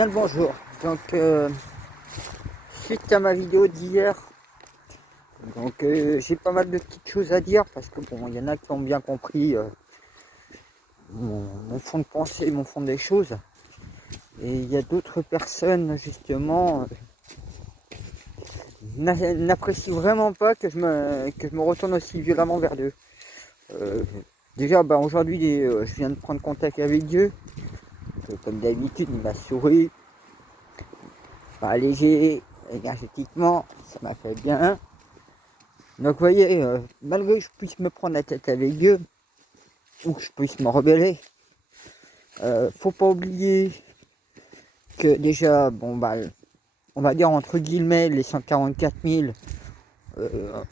Bien le bonjour. Donc, suite à ma vidéo d'hier, j'ai pas mal de petites choses à dire parce que bon, il y en a qui ont bien compris mon fond de pensée, mon fond des choses. Et il y a d'autres personnes justement n'apprécient vraiment pas que je me retourne aussi violemment vers Dieu. Déjà, aujourd'hui, je viens de prendre contact avec Dieu. Comme d'habitude, il m'a souri, pas léger, énergétiquement, ça m'a fait bien. Donc vous voyez, malgré que je puisse me prendre la tête avec Dieu, ou que je puisse me rebeller, faut pas oublier que déjà, on va dire entre guillemets, les 144 000,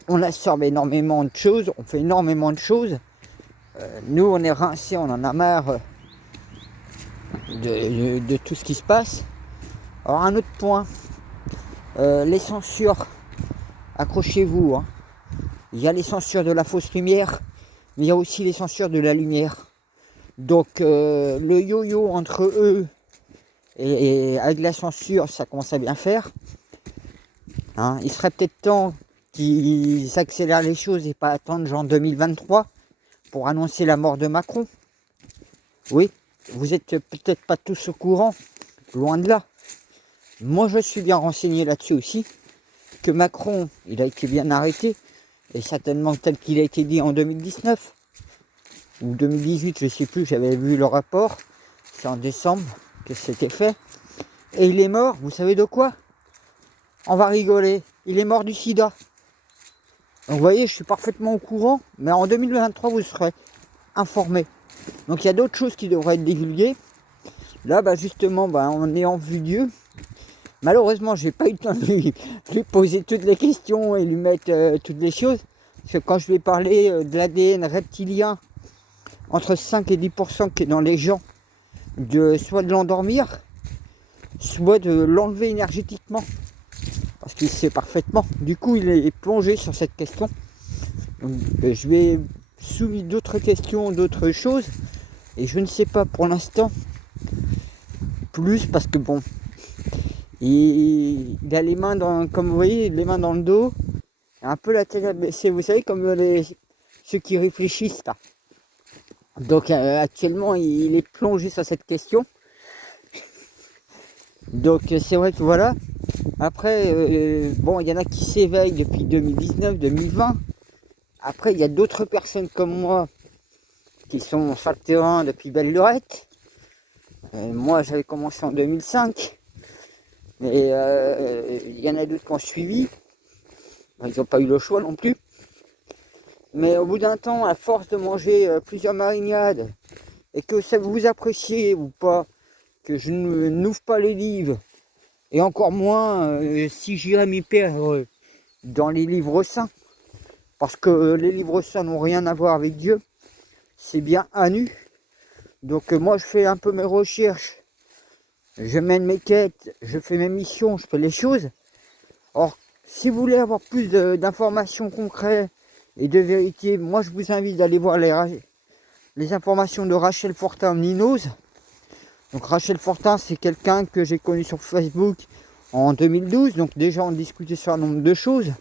on absorbe énormément de choses, on fait énormément de choses. Nous, on est rincés, on en a marre de tout ce qui se passe. Alors un autre point, les censures, accrochez-vous, hein. Il y a les censures de la fausse lumière, mais il y a aussi les censures de la lumière. Donc le yo-yo entre eux et avec la censure, ça commence à bien faire. Hein, il serait peut-être temps qu'ils accélèrent les choses et pas attendre genre 2023 pour annoncer la mort de Macron. Oui, vous êtes peut-être pas tous au courant, loin de là. Moi je suis bien renseigné là-dessus aussi, que Macron, il a été bien arrêté, et certainement tel qu'il a été dit en 2019 ou 2018, je ne sais plus, j'avais vu le rapport, c'est en décembre que c'était fait, et il est mort, vous savez de quoi? On va rigoler, il est mort du sida. Donc vous voyez, je suis parfaitement au courant, mais en 2023 vous serez informés. Donc il y a d'autres choses qui devraient être divulguées. Là justement, en ayant vu Dieu, malheureusement j'ai pas eu le temps de lui poser toutes les questions et lui mettre toutes les choses. Parce que quand je vais parler de l'ADN reptilien, entre 5 et 10% qui est dans les gens, soit de l'endormir, soit de l'enlever énergétiquement. Parce qu'il sait parfaitement. Du coup, il est plongé sur cette question. Donc, je vais soumettre d'autres questions, d'autres choses. Et je ne sais pas pour l'instant plus parce que bon, il a les mains comme vous voyez, les mains dans le dos, un peu la tête abaissée, vous savez, comme ceux qui réfléchissent là. Donc actuellement, il est plongé sur cette question. Donc c'est vrai que voilà. Après, il y en a qui s'éveillent depuis 2019, 2020. Après, il y a d'autres personnes comme moi qui sont sur le terrain depuis belle lurette. Moi, j'avais commencé en 2005. Mais il y en a d'autres qui ont suivi. Ils n'ont pas eu le choix non plus. Mais au bout d'un temps, à force de manger plusieurs marinades, et que ça vous appréciez ou pas, que je n'ouvre pas les livres, et encore moins si j'irais m'y perdre dans les livres saints, parce que les livres saints n'ont rien à voir avec Dieu, c'est bien à nu. Donc moi je fais un peu mes recherches, je mène mes quêtes, je fais mes missions, je fais les choses. Or, si vous voulez avoir plus d'informations concrètes et de vérité, moi je vous invite d'aller voir les informations de Rachel Fortin Ninos. Donc Rachel Fortin, c'est quelqu'un que j'ai connu sur Facebook en 2012, donc déjà on discutait sur un nombre de choses.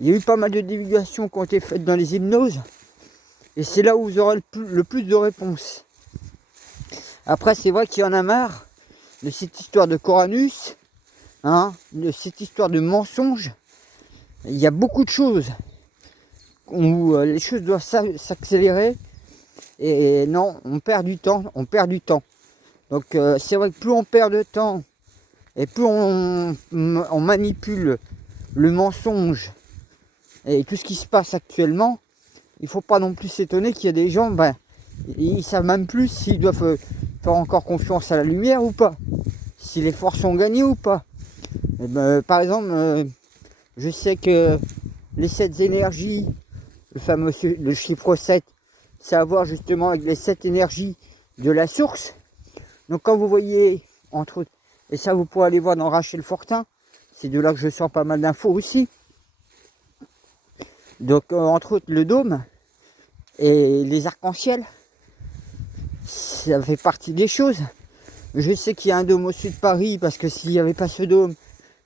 Il y a eu pas mal de divulgations qui ont été faites dans les hypnoses, et c'est là où vous aurez le plus de réponses. Après, c'est vrai qu'il y en a marre de cette histoire de Coranus, de cette histoire de mensonge. Il y a beaucoup de choses où les choses doivent s'accélérer, et non, on perd du temps. Donc c'est vrai que plus on perd de temps et plus on manipule le mensonge et tout ce qui se passe actuellement, il ne faut pas non plus s'étonner qu'il y a des gens, ils ne savent même plus s'ils doivent faire encore confiance à la lumière ou pas, si les forces ont gagné ou pas. Par exemple, je sais que les 7 énergies, le chiffre 7, c'est à voir justement avec les 7 énergies de la source. Donc quand vous voyez, entre autres, et ça vous pourrez aller voir dans Rachel Fortin, c'est de là que je sors pas mal d'infos aussi. Donc entre autres le dôme et les arcs-en-ciel, ça fait partie des choses. Je sais qu'il y a un dôme au sud de Paris, parce que s'il n'y avait pas ce dôme,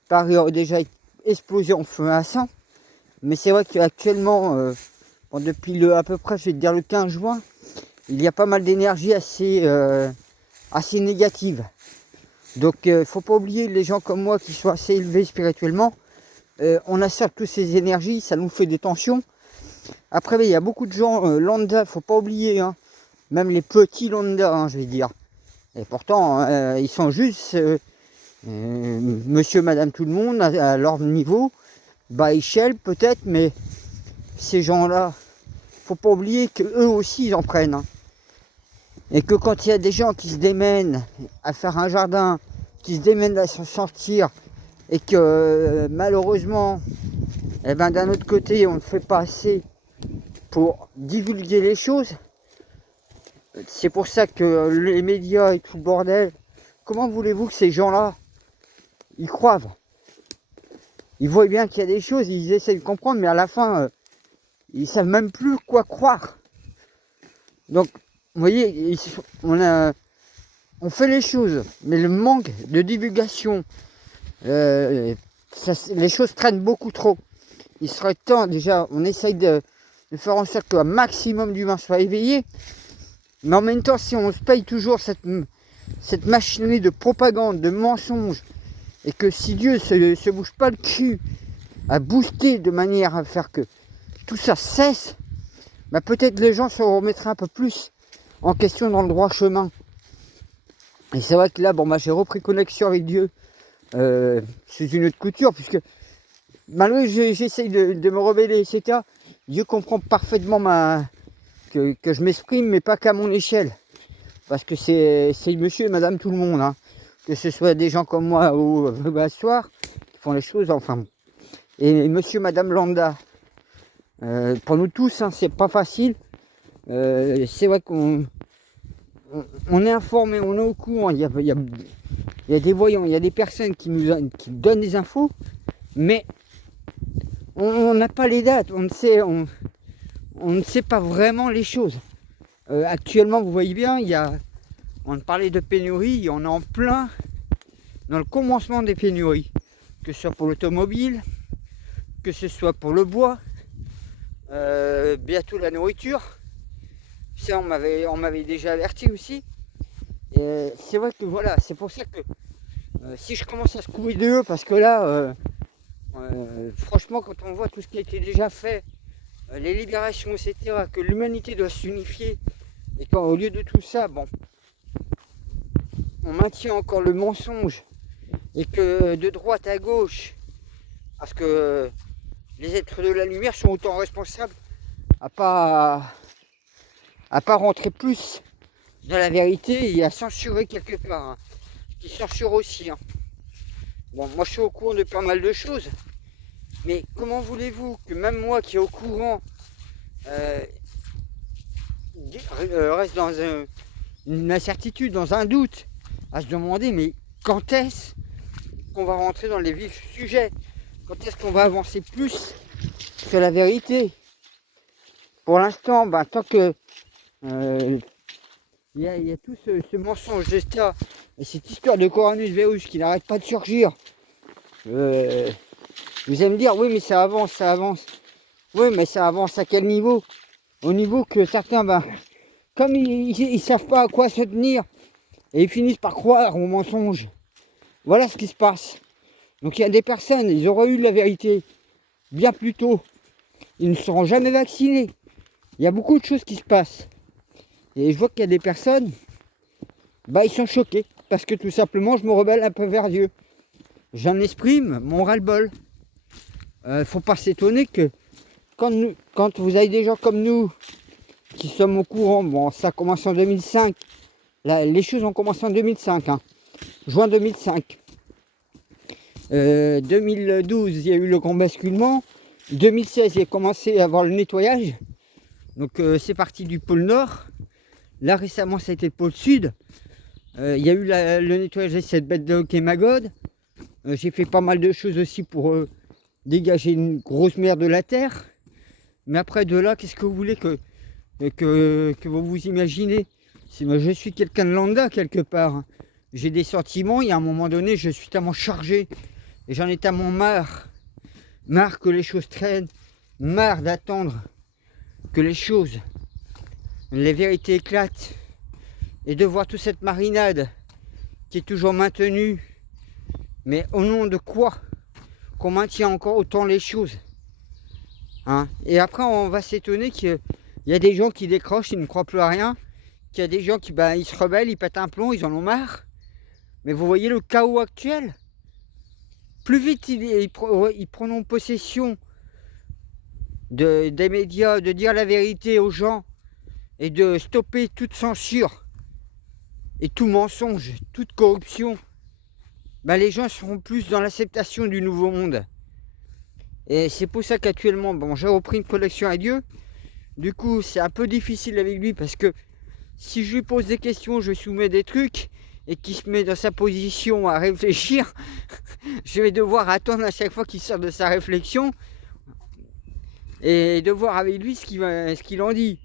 Paris aurait déjà explosé en feu à sang. Mais c'est vrai qu'actuellement, depuis à peu près, je vais te dire le 15 juin, il y a pas mal d'énergie assez négative. Donc il ne faut pas oublier les gens comme moi qui sont assez élevés spirituellement. On assure toutes ces énergies, ça nous fait des tensions. Après, il y a beaucoup de gens lambda, il ne faut pas oublier, hein, même les petits lambda, hein, je vais dire. Et pourtant, ils sont juste monsieur, madame, tout le monde à leur niveau, bas échelle peut-être, mais ces gens-là, faut pas oublier qu'eux aussi ils en prennent. Hein. Et que quand il y a des gens qui se démènent à faire un jardin, qui se démènent à s'en sortir, et que malheureusement, eh ben, d'un autre côté, on ne fait pas assez pour divulguer les choses. C'est pour ça que les médias et tout le bordel, comment voulez-vous que ces gens-là, ils croient? Ils voient bien qu'il y a des choses, ils essaient de comprendre, mais à la fin, ils savent même plus quoi croire. Donc, vous voyez, on fait les choses, mais le manque de divulgation, les choses traînent beaucoup trop. Il serait temps, déjà, on essaye de faire en sorte qu'un maximum d'humains soient éveillés, mais en même temps, si on se paye toujours cette machinerie de propagande, de mensonges, et que si Dieu se bouge pas le cul à booster de manière à faire que tout ça cesse, bah peut-être les gens se remettraient un peu plus en question dans le droit chemin. Et c'est vrai que là, j'ai repris connexion avec Dieu sous une autre couture, puisque malgré que j'essaye de me rebeller, etc., Dieu comprend parfaitement que je m'exprime, mais pas qu'à mon échelle. Parce que c'est monsieur et madame tout le monde, hein. Que ce soit des gens comme moi ou soir, qui font les choses, enfin. Et monsieur, madame lambda, pour nous tous, hein, c'est pas facile. C'est vrai qu'on est informé, on est au courant. Il y a des voyants, il y a des personnes qui donnent des infos, mais on n'a pas les dates, on ne sait pas vraiment les choses. Actuellement, vous voyez bien, on parlait de pénurie, on est en plein dans le commencement des pénuries, que ce soit pour l'automobile, que ce soit pour le bois, bientôt la nourriture. Ça, on m'avait déjà averti aussi. C'est vrai que voilà, c'est pour ça que si je commence à secouer de eux, parce que là, franchement, quand on voit tout ce qui a été déjà fait, les libérations, etc., que l'humanité doit s'unifier, et qu'au lieu de tout ça, on maintient encore le mensonge, et que de droite à gauche, parce que les êtres de la lumière sont autant responsables à pas rentrer plus dans la vérité et à censurer quelque part, hein. Qui censure aussi, hein. Bon, moi je suis au courant de pas mal de choses, mais comment voulez-vous que même moi qui est au courant reste dans une incertitude, dans un doute, à se demander mais quand est-ce qu'on va rentrer dans les vifs sujets, quand est-ce qu'on va avancer plus sur la vérité. Pour l'instant, tant que il y a tout ce mensonge de ça et cette histoire de coronavirus virus qui n'arrête pas de surgir. Vous allez me dire oui mais ça avance. Oui mais ça avance à quel niveau? Au niveau que certains comme ils savent pas à quoi se tenir et ils finissent par croire aux mensonges. Voilà ce qui se passe. Donc il y a des personnes, ils auraient eu la vérité bien plus tôt. Ils ne seront jamais vaccinés. Il y a beaucoup de choses qui se passent. Et je vois qu'il y a des personnes, ils sont choqués. Parce que tout simplement, je me rebelle un peu vers Dieu. J'en exprime mon ras-le-bol. Faut pas s'étonner que quand vous avez des gens comme nous, qui sommes au courant, ça commence en 2005. Là, les choses ont commencé en 2005, hein, juin 2005. 2012, il y a eu le grand basculement. 2016, il a commencé à avoir le nettoyage. Donc c'est parti du pôle Nord. Là récemment, ça a été le pôle Sud. Il y a eu le nettoyage de cette bête de hockey Magog. J'ai fait pas mal de choses aussi pour dégager une grosse mer de la terre. Mais après de là, qu'est-ce que vous voulez que vous vous imaginez? Je suis quelqu'un de lambda quelque part, hein. j'ai des sentiments, et à un moment donné, je suis tellement chargé, et j'en ai tellement marre. Marre que les choses traînent, marre d'attendre que les vérités éclatent, et de voir toute cette marinade qui est toujours maintenue. Mais au nom de quoi qu'on maintient encore autant les choses, hein? Et après, on va s'étonner qu'il y a des gens qui décrochent, ils ne croient plus à rien, qu'il y a des gens qui ils se rebellent, ils pètent un plomb, ils en ont marre. Mais vous voyez le chaos actuel. Plus vite ils prennent possession des médias, de dire la vérité aux gens et de stopper toute censure et tout mensonge, toute corruption, les gens seront plus dans l'acceptation du nouveau monde. Et c'est pour ça qu'actuellement, j'ai repris une connexion à Dieu. Du coup, c'est un peu difficile avec lui parce que si je lui pose des questions, je soumets des trucs et qu'il se met dans sa position à réfléchir, je vais devoir attendre à chaque fois qu'il sort de sa réflexion et de voir avec lui ce qu'il en dit.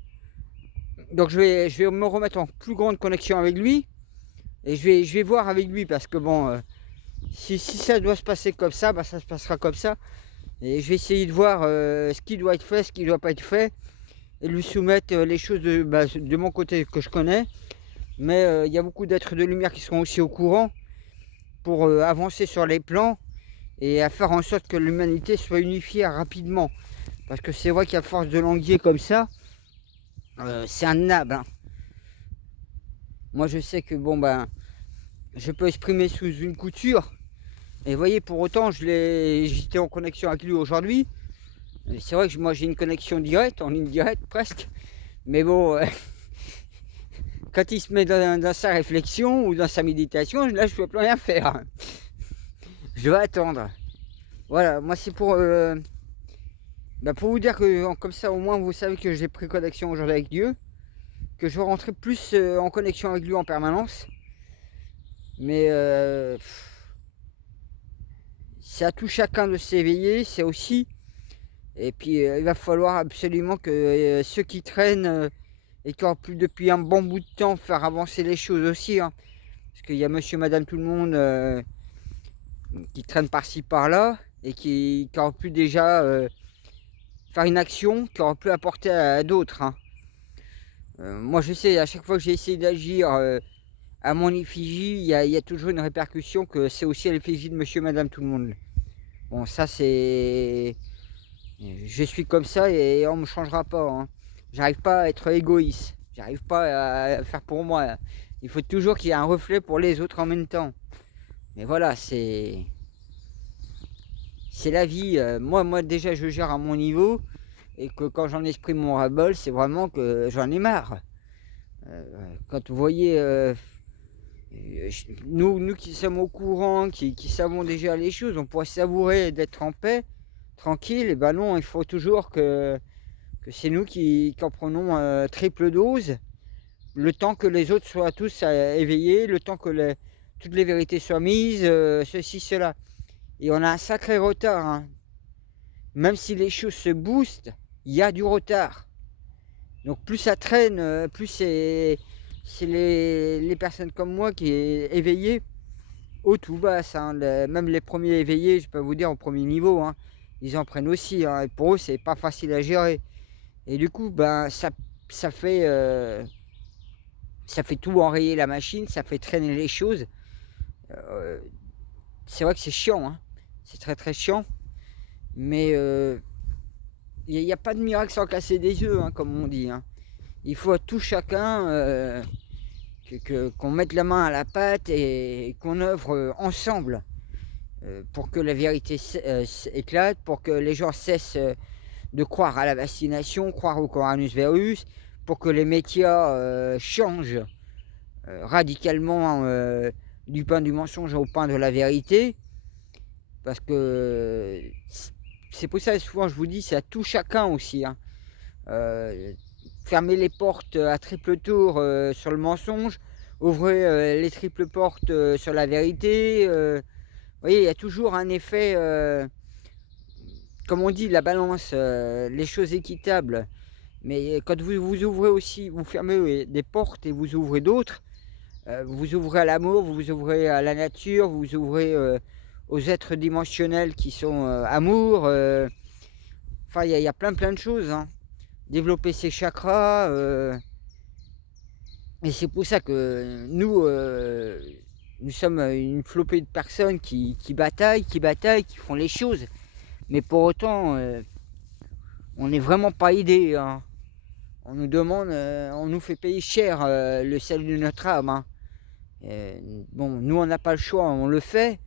Donc je vais me remettre en plus grande connexion avec lui et je vais voir avec lui parce que si ça doit se passer comme ça, ça se passera comme ça. Et je vais essayer de voir ce qui doit être fait, ce qui ne doit pas être fait et lui soumettre les choses de mon côté que je connais. Mais il y a beaucoup d'êtres de lumière qui seront aussi au courant pour avancer sur les plans et à faire en sorte que l'humanité soit unifiée rapidement. Parce que c'est vrai qu'à force de languir comme ça, c'est un nab. Hein. Moi je sais que je peux exprimer sous une couture. Et vous voyez, pour autant, j'étais en connexion avec lui aujourd'hui. C'est vrai que moi j'ai une connexion directe, en ligne directe presque. Mais bon, quand il se met dans sa réflexion ou dans sa méditation, là je ne peux plus rien faire. Je dois attendre. Voilà, moi c'est pour vous dire que comme ça au moins vous savez que j'ai pris connexion aujourd'hui avec Dieu. Que je vais rentrer plus en connexion avec lui en permanence. Mais c'est à tout chacun de s'éveiller, c'est aussi. Et puis il va falloir absolument que ceux qui traînent et qui ont pu depuis un bon bout de temps faire avancer les choses aussi. Hein. Parce qu'il y a monsieur, madame, tout le monde qui traînent par-ci par-là et qui auraient pu déjà faire une action qui aurait pu apporter à d'autres. Hein. Moi je sais, à chaque fois que j'ai essayé d'agir à mon effigie, il y a toujours une répercussion que c'est aussi à l'effigie de monsieur, madame, tout le monde. Bon, ça c'est... Je suis comme ça et on ne me changera pas. Hein. J'arrive pas à être égoïste. J'arrive pas à faire pour moi. Il faut toujours qu'il y ait un reflet pour les autres en même temps. Mais voilà, c'est la vie. Moi déjà je gère à mon niveau. Et que quand j'en exprime mon ras-le-bol, c'est vraiment que j'en ai marre. Quand vous voyez... nous qui sommes au courant, qui savons déjà les choses, on pourrait savourer d'être en paix, tranquille. Et non, il faut toujours que c'est nous qui en prenons triple dose, le temps que les autres soient tous éveillés, le temps que toutes les vérités soient mises, ceci, cela. Et on a un sacré retard. Hein. Même si les choses se boostent, il y a du retard. Donc plus ça traîne, plus c'est les personnes comme moi qui est éveillées, haute ou basse. Hein. Même les premiers éveillés, je peux vous dire, au premier niveau, hein, ils en prennent aussi. Hein. Et pour eux, c'est pas facile à gérer. Et du coup, ça fait tout enrayer la machine, ça fait traîner les choses. C'est vrai que c'est chiant, hein. C'est très très chiant. Mais il n'y a pas de miracle sans casser des yeux, hein, comme on dit. Hein. Il faut à tout chacun qu'on mette la main à la pâte et qu'on œuvre ensemble pour que la vérité éclate, pour que les gens cessent de croire à la vaccination, croire au coronavirus, pour que les médias changent radicalement du pain du mensonge au pain de la vérité. Parce que c'est pour ça que souvent je vous dis, c'est à tout chacun aussi. Hein. Fermez les portes à triple tour sur le mensonge, ouvrez les triples portes sur la vérité. Vous voyez, il y a toujours un effet, comme on dit, la balance, les choses équitables. Mais quand vous ouvrez aussi, vous fermez des portes et vous ouvrez d'autres, Vous vous ouvrez à l'amour, vous vous ouvrez à la nature, vous vous ouvrez aux êtres dimensionnels qui sont amour. Enfin, il y a plein de choses, hein. Développer ses chakras. Et c'est pour ça que nous sommes une flopée de personnes qui bataillent, qui font les choses. Mais pour autant, on n'est vraiment pas aidés, hein. On nous demande, on nous fait payer cher le salut de notre âme, hein. Bon, nous on n'a pas le choix, on le fait.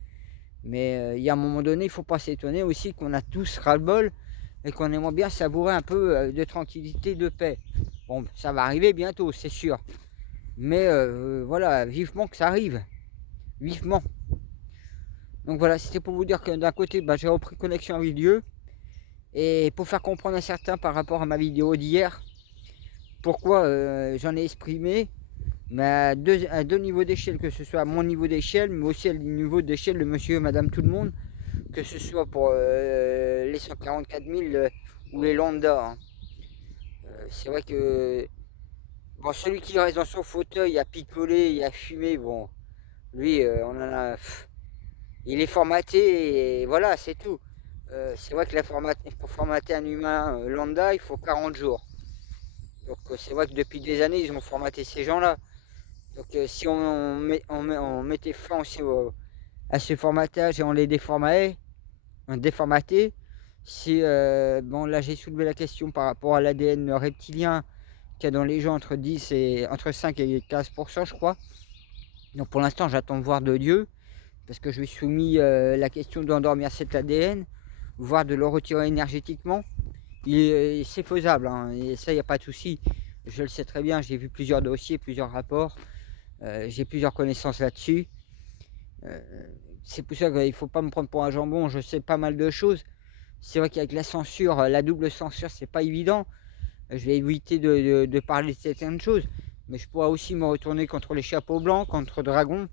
Mais il y a un moment donné, il ne faut pas s'étonner aussi qu'on a tous ras-le-bol et qu'on aimerait bien savourer un peu de tranquillité, de paix. Bon, ça va arriver bientôt, c'est sûr. Mais voilà, vivement que ça arrive. Vivement. Donc voilà, c'était pour vous dire que d'un côté, bah, j'ai repris connexion avec Dieu. Et pour faire comprendre à certains par rapport à ma vidéo d'hier, pourquoi j'en ai exprimé, mais à deux niveaux d'échelle, que ce soit à mon niveau d'échelle, mais aussi à niveau d'échelle de monsieur et madame tout le monde, que ce soit pour les 144 000 ou les lambda, hein. C'est vrai que bon, celui qui reste dans son fauteuil à picoler et à fumer, bon, lui, on en a, il est formaté et voilà, c'est tout. C'est vrai que pour formater un humain lambda, il faut 40 jours. Donc c'est vrai que depuis des années, ils ont formaté ces gens-là. Donc si on mettait fin aussi à ce formatage et on les déformatait, si, bon là j'ai soulevé la question par rapport à l'ADN reptilien qu'il y a dans les gens entre 5 et 15%, je crois. Donc pour l'instant j'attends de voir de Dieu, parce que je lui ai soumis la question d'endormir cet ADN, voire de le retirer énergétiquement. C'est faisable, hein, et ça, il n'y a pas de souci. Je le sais très bien, j'ai vu plusieurs dossiers, plusieurs rapports, j'ai plusieurs connaissances là-dessus. C'est pour ça qu'il ne faut pas me prendre pour un jambon, je sais pas mal de choses. C'est vrai qu'avec la censure, la double censure, c'est pas évident. Je vais éviter de parler de certaines choses, mais je pourrais aussi me retourner contre les chapeaux blancs, contre Dragon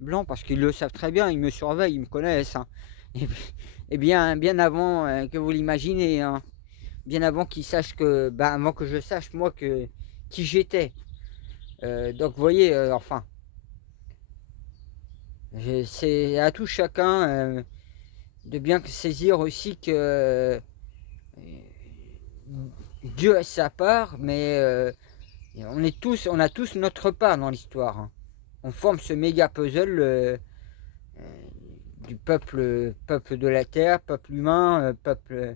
Blanc, parce qu'ils le savent très bien, ils me surveillent, ils me connaissent, hein. Et bien avant que vous l'imaginez, hein. Bien avant qu'ils sachent que, avant que je sache moi qui j'étais. Donc vous voyez, enfin, c'est à tout chacun de bien saisir aussi que Dieu a sa part, mais on a tous notre part dans l'histoire, hein. On forme ce méga puzzle du peuple de la terre, peuple humain, peuple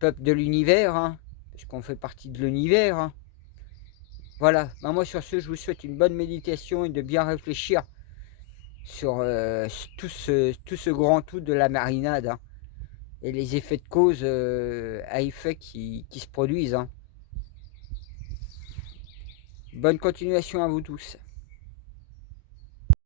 de l'univers, hein, parce qu'on fait partie de l'univers, hein. Voilà, moi sur ce, je vous souhaite une bonne méditation et de bien réfléchir sur tout ce grand tout de la marinade, hein, et les effets de cause à effet qui se produisent, hein. Bonne continuation à vous tous.